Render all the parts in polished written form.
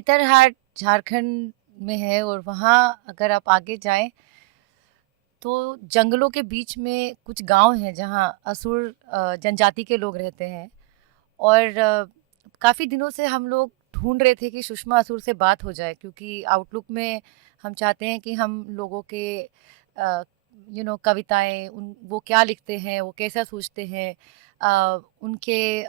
नेतरहाट झारखंड में है और वहाँ अगर आप आगे जाएं तो जंगलों के बीच में कुछ गांव हैं जहाँ असुर जनजाति के लोग रहते हैं। और काफ़ी दिनों से हम लोग ढूंढ रहे थे कि सुषमा असुर से बात हो जाए, क्योंकि आउटलुक में हम चाहते हैं कि हम लोगों के कविताएं, उन वो क्या लिखते हैं, वो कैसा सोचते हैं, उनके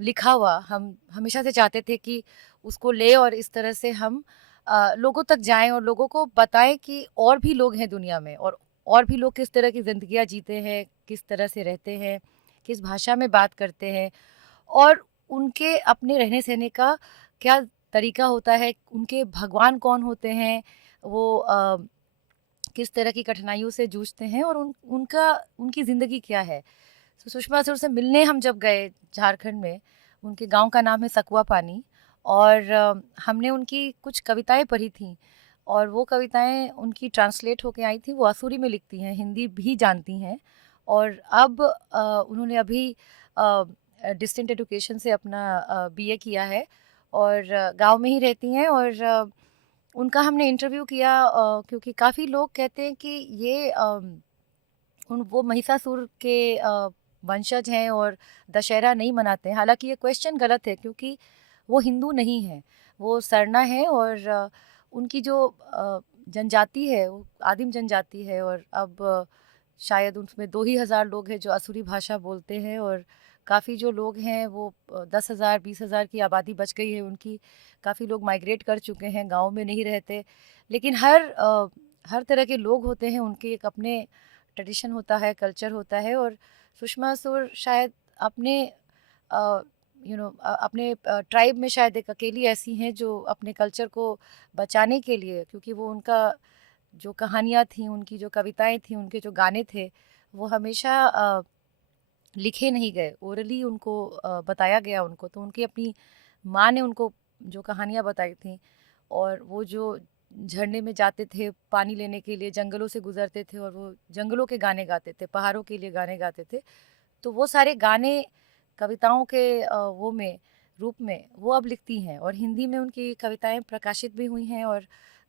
लिखा हुआ हम हमेशा से चाहते थे कि उसको ले और इस तरह से हम लोगों तक जाएं और लोगों को बताएं कि और भी लोग हैं दुनिया में, और भी लोग किस तरह की ज़िंदगियाँ जीते हैं, किस तरह से रहते हैं, किस भाषा में बात करते हैं, और उनके अपने रहने सहने का क्या तरीका होता है, उनके भगवान कौन होते हैं, वो किस तरह की कठिनाइयों से जूझते हैं, और उनकी ज़िंदगी क्या है। तो सुषमा असुर से मिलने हम जब गए झारखंड में, उनके गांव का नाम है सकुआ पानी, और हमने उनकी कुछ कविताएं पढ़ी थी, और वो कविताएं उनकी ट्रांसलेट होके आई थी। वो असुरी में लिखती हैं, हिंदी भी जानती हैं, और अब उन्होंने अभी डिस्टेंट एजुकेशन से अपना बीए किया है, और गांव में ही रहती हैं। और उनका हमने इंटरव्यू किया, क्योंकि काफ़ी लोग कहते हैं कि ये उन वो महिषासुर के वंशज हैं और दशहरा नहीं मनाते हैं। हालांकि ये क्वेश्चन गलत है, क्योंकि वो हिंदू नहीं है, वो सरना है, और उनकी जो जनजाति है वो आदिम जनजाति है। और अब शायद उसमें 2 ही हज़ार लोग हैं जो असुरी भाषा बोलते हैं, और काफ़ी जो लोग हैं वो 10,000 20,000 की आबादी बच गई है उनकी। काफ़ी लोग माइग्रेट कर चुके हैं, गांव में नहीं रहते। लेकिन हर तरह के लोग होते हैं, उनके एक अपने ट्रेडिशन होता है, कल्चर होता है। और सुषमा सुर शायद अपने अपने ट्राइब में शायद एक अकेली ऐसी हैं जो अपने कल्चर को बचाने के लिए, क्योंकि वो उनका जो कहानियाँ थी, उनकी जो कविताएं थी, उनके जो गाने थे, वो हमेशा लिखे नहीं गए, ओरली उनको बताया गया उनको। तो उनकी अपनी माँ ने उनको जो कहानियाँ बताई थी, और वो जो झरने में जाते थे पानी लेने के लिए, जंगलों से गुजरते थे, और वो जंगलों के गाने गाते थे, पहाड़ों के लिए गाने गाते थे। तो वो सारे गाने कविताओं के वो में रूप में वो अब लिखती हैं, और हिंदी में उनकी कविताएं प्रकाशित भी हुई हैं। और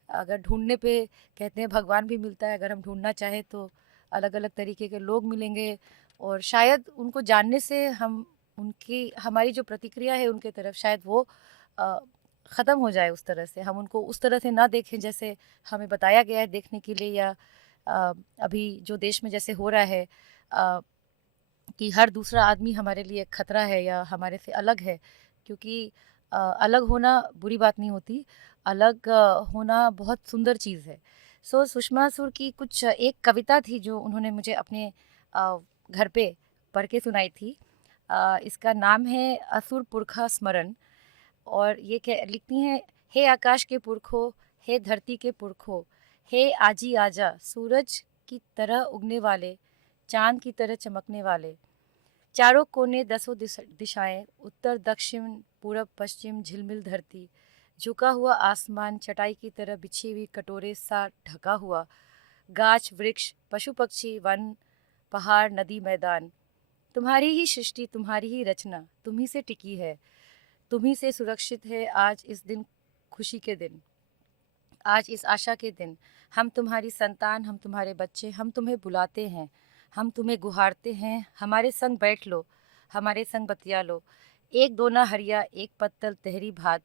अगर ढूंढने पे कहते हैं भगवान भी मिलता है, अगर हम ढूंढना चाहें तो अलग अलग तरीके के लोग मिलेंगे। और शायद उनको जानने से हम उनकी हमारी जो प्रतिक्रिया है उनके तरफ, शायद वो ख़त्म हो जाए। उस तरह से हम उनको उस तरह से ना देखें जैसे हमें बताया गया है देखने के लिए, या अभी जो देश में जैसे हो रहा है कि हर दूसरा आदमी हमारे लिए खतरा है या हमारे से अलग है। क्योंकि अलग होना बुरी बात नहीं होती, अलग होना बहुत सुंदर चीज़ है। सो सुषमा सुर की कुछ एक कविता थी जो उन्होंने मुझे अपने घर पे पढ़ के सुनाई थी। इसका नाम है असुर पुरखा स्मरण। और ये क्या लिखती हैं, हे आकाश के पुरखों, हे धरती के पुरखों, हे आजी आजा, सूरज की तरह उगने वाले, चांद की तरह चमकने वाले, चारों कोने दसों दिशाएं, उत्तर दक्षिण पूरब पश्चिम झिलमिल धरती, झुका हुआ आसमान चटाई की तरह बिछी हुई कटोरे सा ढका हुआ, गाछ वृक्ष पशु पक्षी वन पहाड़ नदी मैदान, तुम्हारी ही सृष्टि, तुम्हारी ही रचना, तुम्ही से टिकी है, तुम्ही से सुरक्षित है आज इस दिन, खुशी के दिन, आज इस आशा के दिन। हम तुम्हारी संतान, हम तुम्हारे बच्चे, हम तुम्हें बुलाते हैं, हम तुम्हें गुहारते हैं, हमारे संग बैठ लो, हमारे संग बतिया लो, एक दोना हरिया एक पत्तल तहरी भात।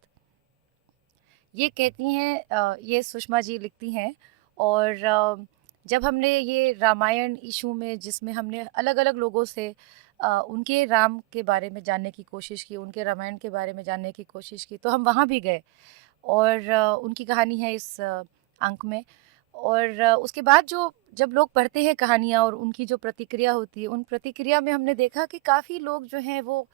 ये कहती हैं, ये सुषमा जी लिखती हैं। और जब हमने ये रामायण इशू में, जिसमें हमने अलग अलग लोगों से उनके राम के बारे में जानने की कोशिश की, उनके रामायण के बारे में जानने की कोशिश की, तो हम वहाँ भी गए, और उनकी कहानी है इस अंक में। और उसके बाद जो जब लोग पढ़ते हैं कहानियाँ और उनकी जो प्रतिक्रिया होती है, उन प्रतिक्रिया में हमने देखा कि काफ़ी लोग जो हैं वो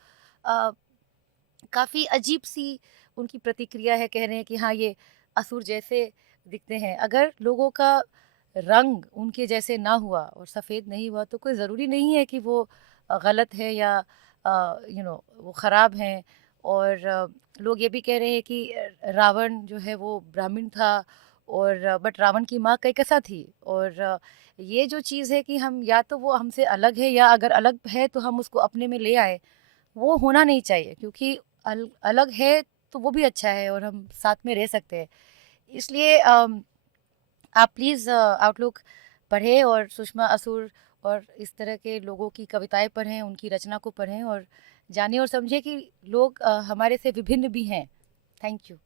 काफ़ी अजीब सी उनकी प्रतिक्रिया है, कह रहे हैं कि हाँ ये असुर जैसे दिखते हैं। अगर लोगों का रंग उनके जैसे ना हुआ और सफ़ेद नहीं हुआ तो कोई ज़रूरी नहीं है कि वो गलत है या वो ख़राब हैं। और लोग ये भी कह रहे हैं कि रावण जो है वो ब्राह्मण था, और बट रावण की माँ कैकसा थी। और ये जो चीज़ है कि हम या तो वो हमसे अलग है, या अगर अलग है तो हम उसको अपने में ले आए, वो होना नहीं चाहिए। क्योंकि अलग है तो वो भी अच्छा है और हम साथ में रह सकते हैं। इसलिए आप प्लीज़ आउटलुक पढ़ें और सुषमा असुर और इस तरह के लोगों की कविताएँ पढ़ें, उनकी रचना को पढ़ें और जानें और समझें कि लोग हमारे से विभिन्न भी हैं। Thank you.